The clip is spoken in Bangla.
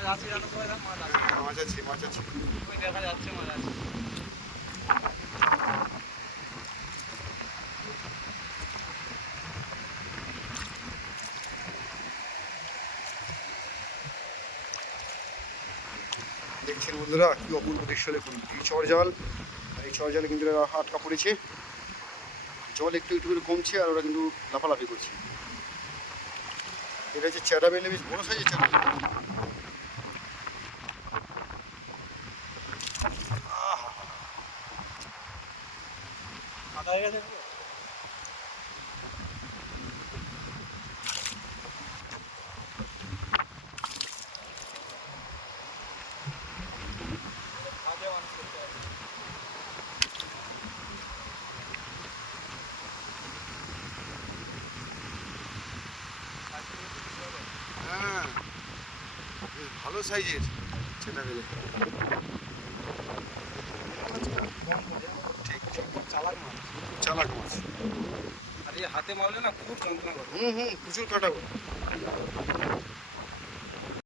মাছ আছে জানো তো, মাছ আছে, মাছ আছে, মাছ আছে। ওই দেখা যাচ্ছে মাছ আছে। দেখছেন বন্ধুরা কি অপূর্ব দৃশ্য দেখুন, এই চরজাল আর এই চরজালে কিন্তু এরা আটকা পড়েছে। জল একটু একটু করে কমছে আর ওরা কিন্তু লাফালাফি করছে। এটা হচ্ছে চ্যাটা বেলে, বেশ বড় সাইজের চ্যাটা বেলে। কাদা হয়ে গেছে পুরো। কাজে মানুষ করতে হবে। হ্যাঁ, বেশ ভালো সাইজের চ্যাটা বেলে। ঠিক ঠিক, চালাক মাছ। খুব চালাক মাছ। আর এই হাতে মারলে না খুব যন্ত্রণা করে। হুম হুম, প্রচুর কাটা গো।